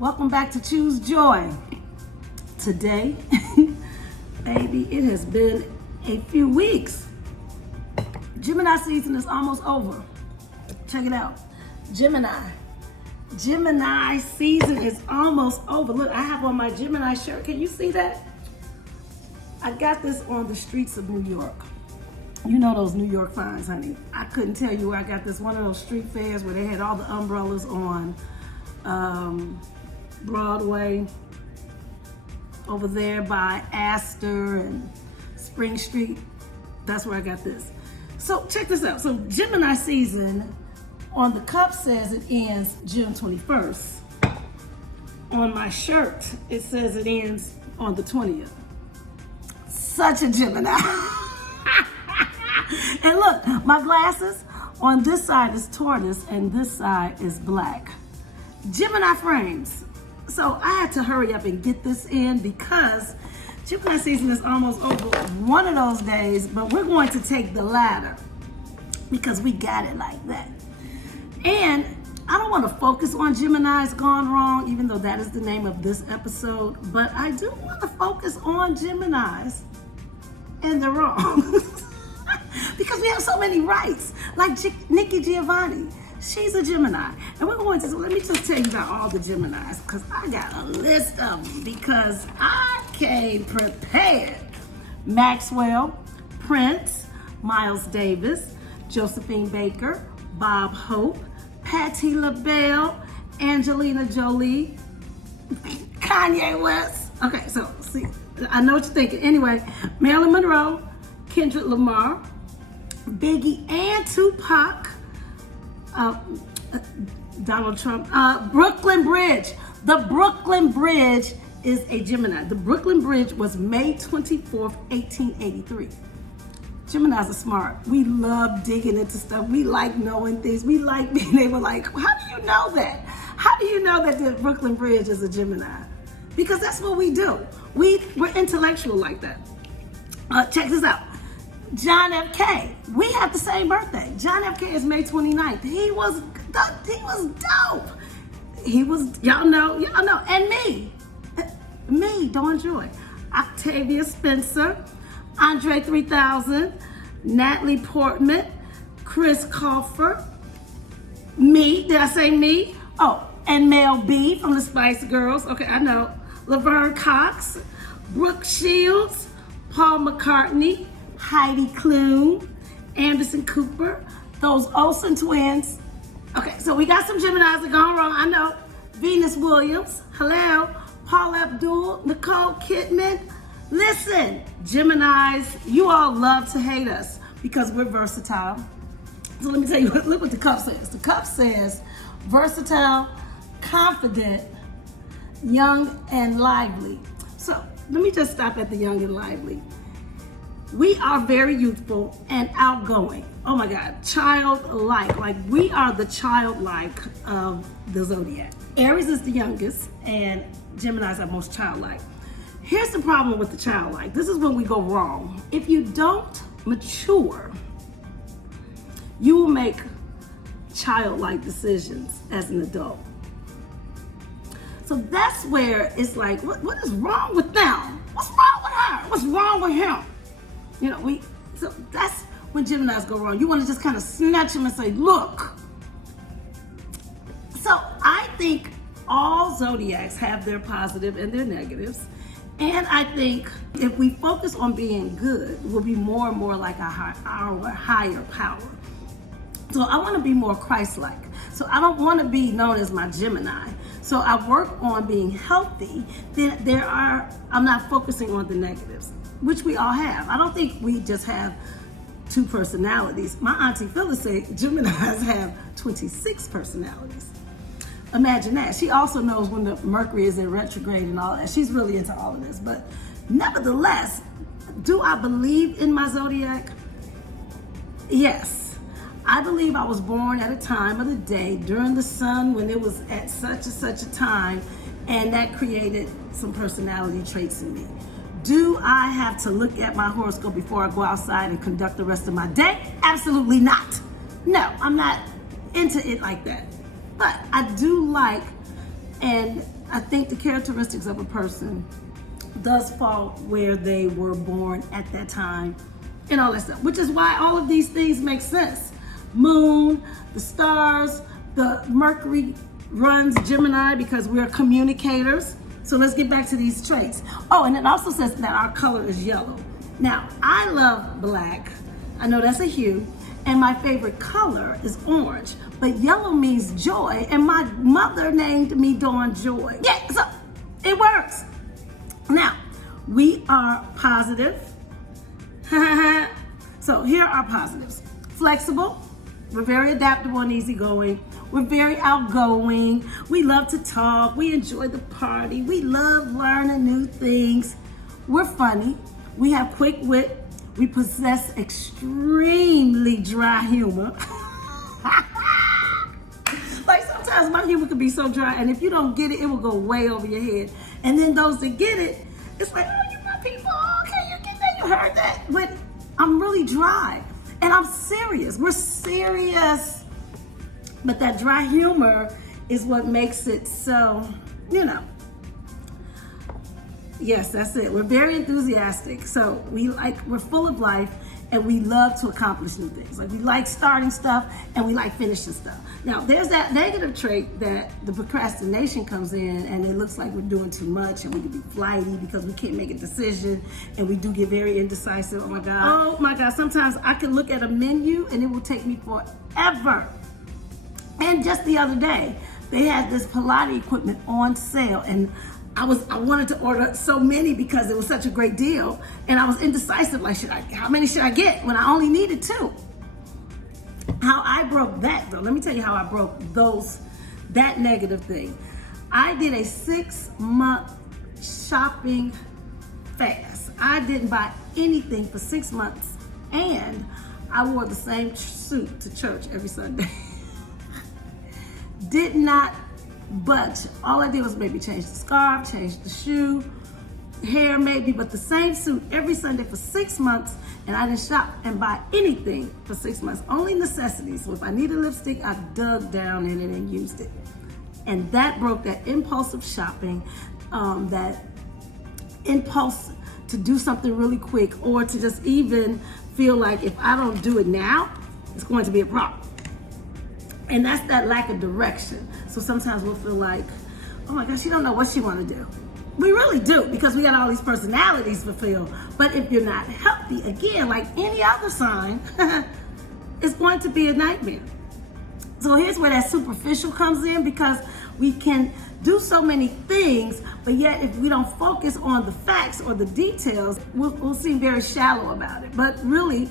Welcome back to Choose Joy. Today, baby, it has been a few weeks. Gemini season is almost over. Check it out. Gemini season is almost over. Look, I have on my Gemini shirt. Can you see that? I got this on the streets of New York. You know those New York finds, honey. I couldn't tell you where I got this. One of those street fairs where they had all the umbrellas on Broadway, over there by Astor and Spring Street. That's where I got this. So check this out. So Gemini season on the cup says it ends June 21st. On my shirt, it says it ends on the 20th. Such a Gemini. And look, my glasses, on this side is tortoise and this side is black. Gemini frames. So I had to hurry up and get this in because Gemini season is almost over one of those days, but we're going to take the latter because we got it like that. And I don't want to focus on Gemini's gone wrong, even though that is the name of this episode, but I do want to focus on Gemini's and the wrong. Because we have so many rights, like Nikki Giovanni. She's a Gemini. And we're going to, let me just tell you about all the Geminis, because I got a list of them, because I came prepared. Maxwell, Prince, Miles Davis, Josephine Baker, Bob Hope, Patti LaBelle, Angelina Jolie, Kanye West. Okay, so see, I know what you're thinking. Anyway, Marilyn Monroe, Kendrick Lamar, Biggie and Tupac, Donald Trump, Brooklyn Bridge. The Brooklyn Bridge is a Gemini. The Brooklyn Bridge was May 24th, 1883. Geminis are smart. We love digging into stuff. We like knowing things. We like being able, like, how do you know that? How do you know that the Brooklyn Bridge is a Gemini? Because that's what we do. We're intellectual like that. Check this out. John F. K. We have the same birthday. John F. K. is May 29th. He was dope. He was, y'all know. And me, Dawn JOI. Octavia Spencer, Andre 3000, Natalie Portman, Chris Colfer, me, did I say me? Oh, and Mel B from the Spice Girls. Okay, I know. Laverne Cox, Brooke Shields, Paul McCartney, Heidi Klum, Anderson Cooper, those Olsen twins. Okay, so we got some Geminis that gone wrong. I know. Venus Williams, hello. Paul Abdul, Nicole Kidman. Listen, Geminis, you all love to hate us because we're versatile. So let me tell you, look what the cup says. The cup says versatile, confident, young, and lively. So let me just stop at the young and lively. We are very youthful and outgoing. Oh my God, childlike. Like we are the childlike of the Zodiac. Aries is the youngest and Geminis are most childlike. Here's the problem with the childlike. This is when we go wrong. If you don't mature, you will make childlike decisions as an adult. So that's where it's like, what is wrong with them? What's wrong with her? What's wrong with him? You know, so that's when Geminis go wrong. You want to just kind of snatch them and say, look. So I think all Zodiacs have their positive and their negatives. And I think if we focus on being good, we'll be more and more like our higher power. So I want to be more Christ-like. So I don't want to be known as my Gemini. So I work on being healthy. Then I'm not focusing on the negatives, which we all have. I don't think we just have two personalities. My auntie Phyllis said Geminis have 26 personalities. Imagine that. She also knows when the Mercury is in retrograde and all that. She's really into all of this. But nevertheless, do I believe in my Zodiac? Yes. I believe I was born at a time of the day during the sun when it was at such and such a time, and that created some personality traits in me. Do I have to look at my horoscope before I go outside and conduct the rest of my day? Absolutely not. No, I'm not into it like that. But I do like and I think the characteristics of a person does fall where they were born at that time and all that stuff, which is why all of these things make sense. Moon, the stars, the Mercury runs Gemini because we're communicators. So let's get back to these traits. Oh, and it also says that our color is yellow. Now, I love black. I know that's a hue. And my favorite color is orange. But yellow means joy. And my mother named me Dawn JOI. Yeah, so it works. Now, we are positive. So here are our positives. Flexible. We're very adaptable and easygoing. We're very outgoing. We love to talk. We enjoy the party. We love learning new things. We're funny. We have quick wit. We possess extremely dry humor. Like sometimes my humor can be so dry, and if you don't get it, it will go way over your head. And then those that get it, it's like, oh, you my people. Oh, okay, you get that, you heard that. But I'm really dry, and I'm serious. We're serious. But that dry humor is what makes it so, Yes, that's it. We're very enthusiastic. So we're full of life, and we love to accomplish new things. Like we like starting stuff and we like finishing stuff. Now there's that negative trait that the procrastination comes in, and it looks like we're doing too much, and we can be flighty because we can't make a decision, and we do get very indecisive. Oh my God. Sometimes I can look at a menu and it will take me forever. And just the other day, they had this Pilates equipment on sale, and I wanted to order so many because it was such a great deal, and I was indecisive, like how many should I get when I only needed 2? How I broke that, though, let me tell you how I broke that negative thing. I did a 6-month shopping fast. I didn't buy anything for 6 months, and I wore the same suit to church every Sunday. Did not budge. All I did was maybe change the scarf, change the shoe, hair maybe, but the same suit every Sunday for 6 months, and I didn't shop and buy anything for 6 months. Only necessities. So if I needed lipstick, I dug down in it and used it. And that broke that impulsive shopping, that impulse to do something really quick, or to just even feel like if I don't do it now, it's going to be a problem. And that's that lack of direction. So sometimes we'll feel like, oh my gosh, she don't know what she want to do. We really do, because we got all these personalities fulfilled. But if you're not healthy, again, like any other sign, it's going to be a nightmare. So here's where that superficial comes in, because we can do so many things, but yet if we don't focus on the facts or the details, we'll seem very shallow about it. But really,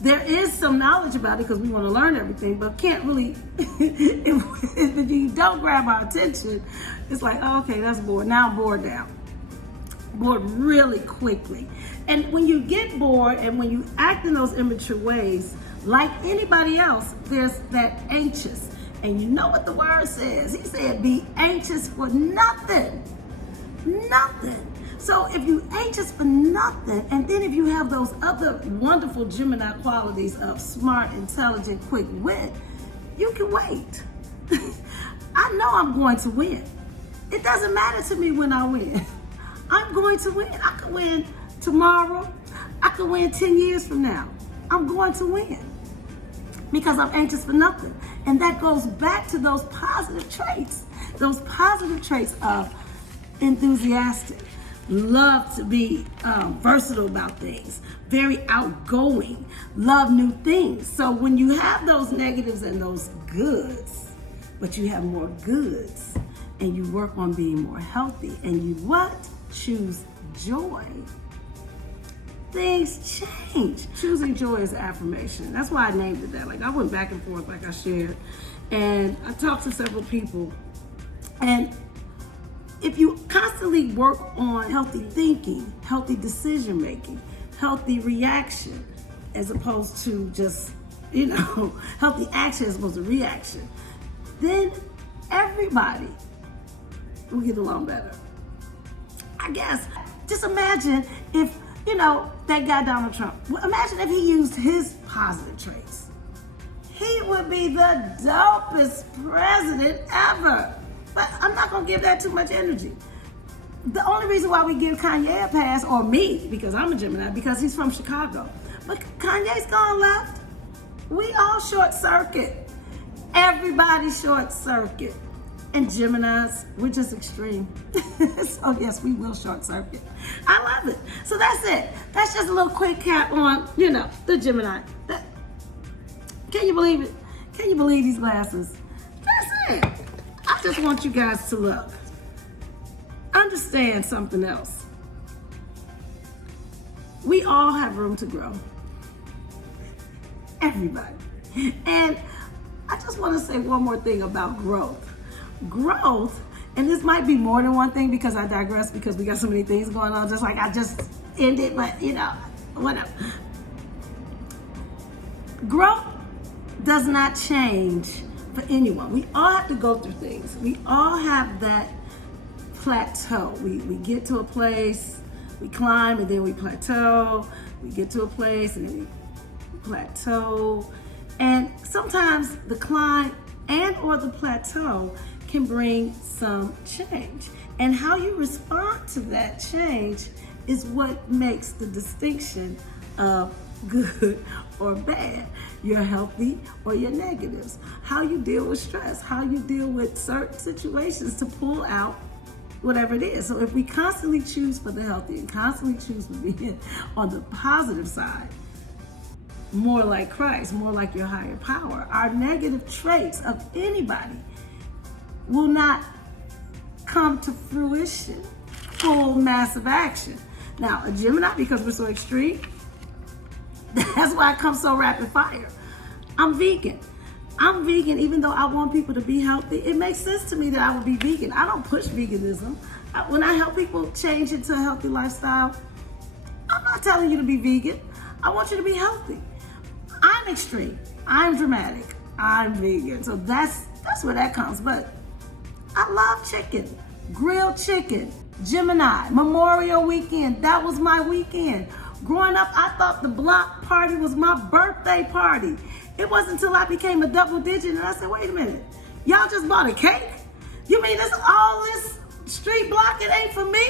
there is some knowledge about it because we want to learn everything, but can't really, if you don't grab our attention, it's like, oh, okay, that's bored. Now I'm bored now. Bored really quickly. And when you get bored and when you act in those immature ways, like anybody else, there's that anxious. And you know what the word says. He said, be anxious for nothing. Nothing. So if you're anxious for nothing, and then if you have those other wonderful Gemini qualities of smart, intelligent, quick wit, you can wait. I know I'm going to win. It doesn't matter to me when I win. I'm going to win. I could win tomorrow. I could win 10 years from now. I'm going to win because I'm anxious for nothing. And that goes back to those positive traits of enthusiastic, love to be versatile about things, very outgoing, love new things. So when you have those negatives and those goods, but you have more goods, and you work on being more healthy, and you what? Choose joy. Things change. Choosing joy is an affirmation. That's why I named it that. Like I went back and forth, like I shared, and I talked to several people, and if you constantly work on healthy thinking, healthy decision making, healthy reaction, as opposed to just, healthy action as opposed to reaction, then everybody will get along better. I guess, just imagine if, that guy Donald Trump, imagine if he used his positive traits. He would be the dopest president ever. But I'm not going to give that too much energy. The only reason why we give Kanye a pass, or me, because I'm a Gemini, because he's from Chicago. But Kanye's gone left. We all short circuit. Everybody short circuit. And Geminis, we're just extreme. So yes, we will short circuit. I love it. So that's it. That's just a little quick cap on, the Gemini. Can you believe it? Can you believe these glasses? That's it. I just want you guys to look. Understand something else. We all have room to grow. Everybody. And I just want to say one more thing about growth. Growth, and this might be more than one thing because I digress because we got so many things going on, just like I just ended, but whatever. Growth does not change for anyone. We all have to go through things. We all have that plateau. We get to a place, we climb, and then we plateau. We get to a place, and then we plateau. And sometimes the climb and or the plateau can bring some change. And how you respond to that change is what makes the distinction of good or bad. You're healthy or you're negatives. How you deal with stress, how you deal with certain situations to pull out whatever it is. So if we constantly choose for the healthy and constantly choose for being on the positive side, more like Christ, more like your higher power, our negative traits of anybody will not come to fruition, full massive action. Now, a Gemini, because we're so extreme, that's why it comes so rapid fire. I'm vegan. I'm vegan even though I want people to be healthy. It makes sense to me that I would be vegan. I don't push veganism. When I help people change into a healthy lifestyle, I'm not telling you to be vegan. I want you to be healthy. I'm extreme. I'm dramatic. I'm vegan. So that's where that comes. But I love chicken, grilled chicken, Gemini, Memorial Weekend. That was my weekend. Growing up, I thought the block party was my birthday party. It wasn't until I became a double digit and I said, wait a minute, y'all just bought a cake? You mean this all this street block, it ain't for me?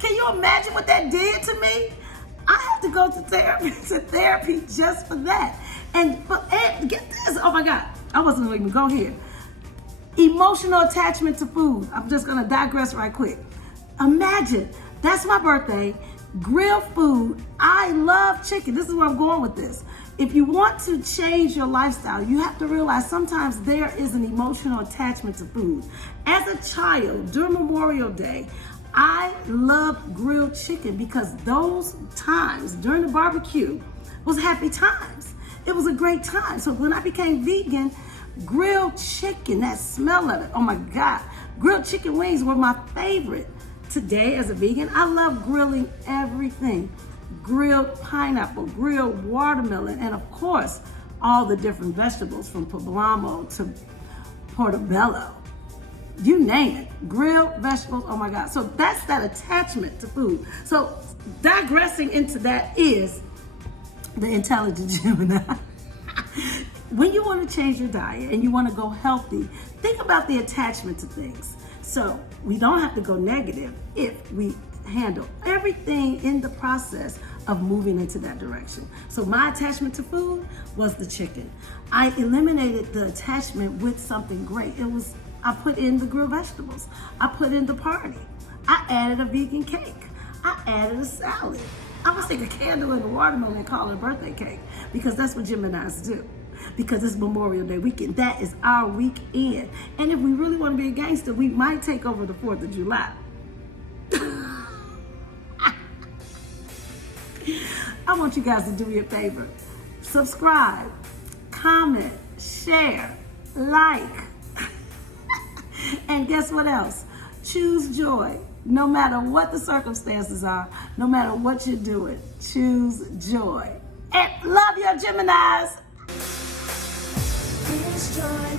Can you imagine what that did to me? I had to go to therapy just for that. And get this, oh my God, I wasn't even go here. Emotional attachment to food. I'm just gonna digress right quick. Imagine, that's my birthday, grilled food. I love chicken. This is where I'm going with this. If you want to change your lifestyle, you have to realize sometimes there is an emotional attachment to food. As a child, during Memorial Day, I loved grilled chicken because those times during the barbecue was happy times. It was a great time. So when I became vegan, grilled chicken, that smell of it, oh my God. Grilled chicken wings were my favorite. Today, as a vegan, I love grilling everything. Grilled pineapple, grilled watermelon, and of course, all the different vegetables from poblano to portobello. You name it, grilled vegetables, oh my God. So that's that attachment to food. So digressing into that is the intelligent Gemini. When you want to change your diet and you want to go healthy, think about the attachment to things. So we don't have to go negative if we handle everything in the process of moving into that direction. So my attachment to food was the chicken. I eliminated the attachment with something great. I put in the grilled vegetables. I put in the party. I added a vegan cake. I added a salad. I would stick a candle in the watermelon and call it a birthday cake because that's what Geminis do. Because it's Memorial Day weekend. That is our weekend. And if we really want to be a gangster, we might take over the 4th of July. I want you guys to do me a favor. Subscribe, comment, share, like. And guess what else? Choose joy. No matter what the circumstances are, no matter what you're doing, choose joy. And love your Geminis. Joy.